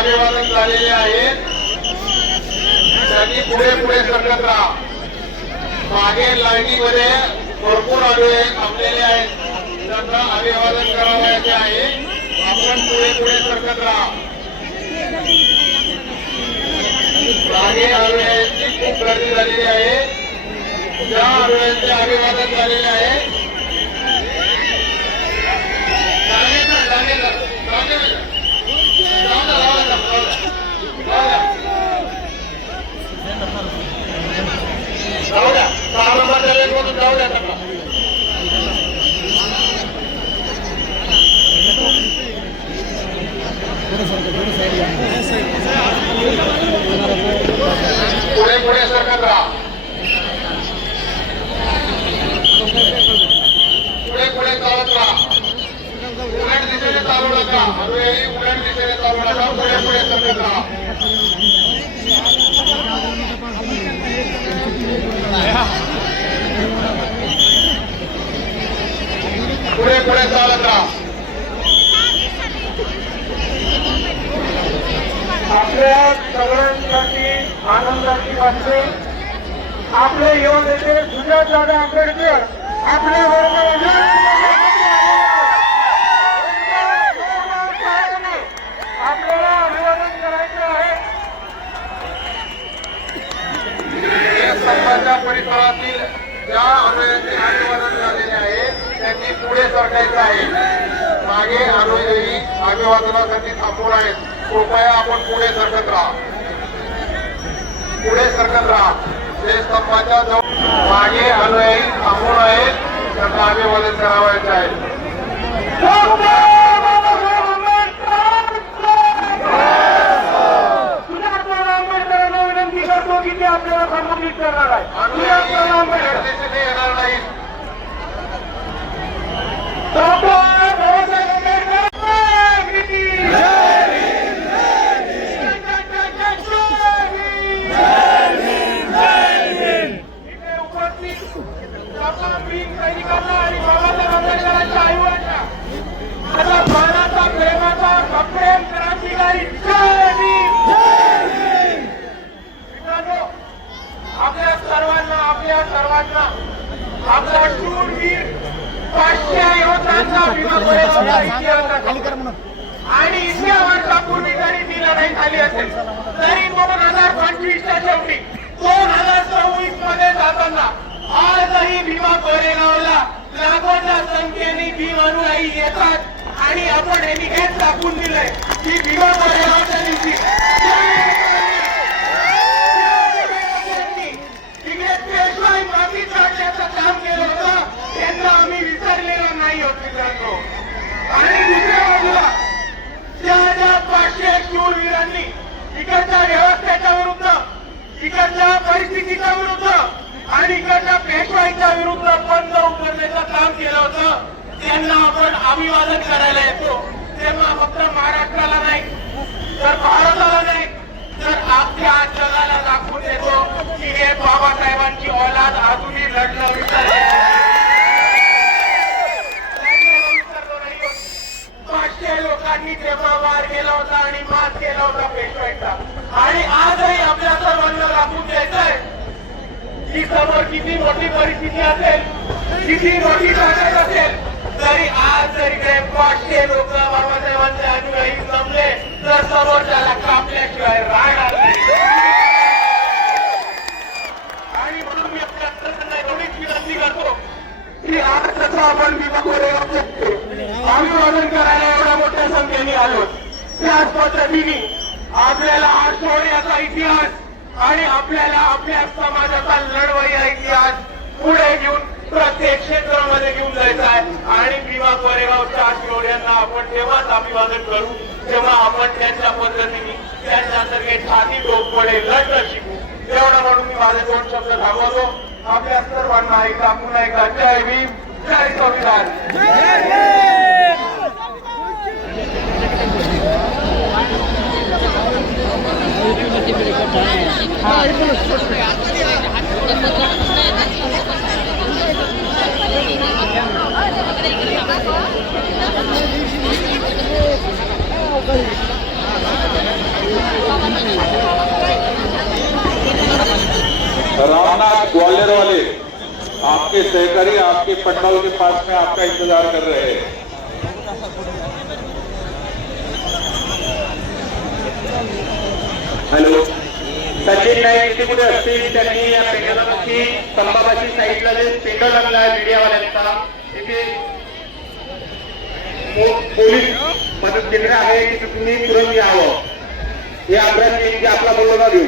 कार्यवादन झालेले आहेत. त्यांनी पुढे पुढे सरकत राहा. मागे लाईनीमध्ये भरपूर अडवे थांबलेले आहेत. त्यांना अभिवादन करावयाचे आहे. आपण पुढे पुढे सरकत राहा. मागे अडव्यांची खूप गर्दी झालेली आहे. ज्या अडव्यांचे अभिवादन झालेले आहे सगळ्यांसाठी आनंदाची वाटते आपले युवा नेते सुजातदादा आंबेडकर आपल्या वर्ग परिसरातील ज्या अनुयायांचे आंदोलन झालेले आहे त्यांनी पुढे सरकायचं आहे. मागे अनुयायी अभिवादनासाठी थांबून आहेत. कृपया आपण पुढे सरकत राहा. पुढे सरकत राहा. ते स्तंभाच्या जवळ मागे अनुयायी थांबून आहेत त्यांना अभिवादन करावायचे आहे सुजातदादा आंबेडकरांना विनंती करतो की ते आपल्याला संबोधित करणार आहे सुजातदादा अनुयायी आंबेडकर उलट दिशेने येणार नाहीत डॉक्टर बाबासाहेब आंबेडकर की जय भीम. जय भीम. इथे उपस्थित सर्व भीम सैनिकांना आणि बाबासाहेब आंबेडकरांच्या आईवडिलांना माझा प्राणाचा प्रेमाचा सप्रेम क्रांतिकारी जय भीम. मित्रांनो, आपल्या सर्वांना आपल्या सर्वांना आपला शूरवीर पाचशे योद्धांचा विमा पडेला इतिहास आहे. आणि इतिहास टाकून जरी ती लढाई झाली असेल तरी दोन हजार पंचवीसच्या शेवटी दोन हजार सव्वीसमध्ये जाताना आजही भीमा कोरेगावला लाखोच्या संख्येने भीम अनुयायी येतात आणि आपण यांनी हेच दाखवून दिलंय. की भीमा दिवशी माती काढण्याचं काम केलं होतं. त्यांना आम्ही नाही होत मित्रांनो. आणि दुसऱ्या बाजूला त्या ज्या पाचशे इकडच्या व्यवस्थेच्या विरुद्ध इकडच्या परिस्थितीच्या विरुद्ध आणि इकडच्या पेशवाईच्या विरुद्ध बंद उतरण्याचं काम केलं होतं. त्यांना आपण अभिवादन करायला येतो तेव्हा फक्त महाराष्ट्राला नाही तर भारताला नाही तर आपल्या जगाला दाखवून देतो की हे बाबासाहेबांची औलाद अजूनही लढलं विसरले पाचशे लोकांनी तेव्हा वार केला होता आणि मात केला होता पेशवाईचा आणि आजही आपल्या सर्वांना दाखवून द्यायचंय की समोर किती मोठी परिस्थिती असेल किती मोठी ताकद असेल जरी आज जरी काही पाचशे लोक बाबासाहेबांचे अनुयायी जमले तर समोरच्याला कापल्याशिवाय राग आले आणि म्हणून मी आपल्या सर्वांना एवढीच विनंती करतो की आज जसं आपण विमा कोरेगाव शकतो अभिवादन करायला एवढ्या मोठ्या संख्येने आलो. त्याच पद्धतीने आपल्याला आठवण्याचा इतिहास आणि आपल्याला आपल्या समाजाचा लढवय्या इतिहास पुढे घेऊन प्रत्येक आणि भीमा कोरेगावच्या आठवड्यांना आपण तेव्हाच अभिवादन करू तेव्हा आपण त्यांच्या पद्धतीने त्यांच्यासारखे छाती डोक पडेल लढणं शिकू. तेवढा म्हणून मी माझे दोन शब्द थांबवतो. आपल्या सर्वांना ऐका पुन्हा एकदा जय भीम जय संविधान. के सहकारी आपके पंडाल के पास में आपका इंतज़ार कर रहे हैं। हॅलो। सचिन नाईक इथे कुठे असतील त्यांनी या पेंडाला नक्की स्तंभापाशी साईडला जे पेंडा लागला आहे मीडियावाल्यांचा तिथे पोलीस मदत केंद्र आहे, तिथे तुम्ही तुरंत यावं हे की आपला बोलवणार घेऊ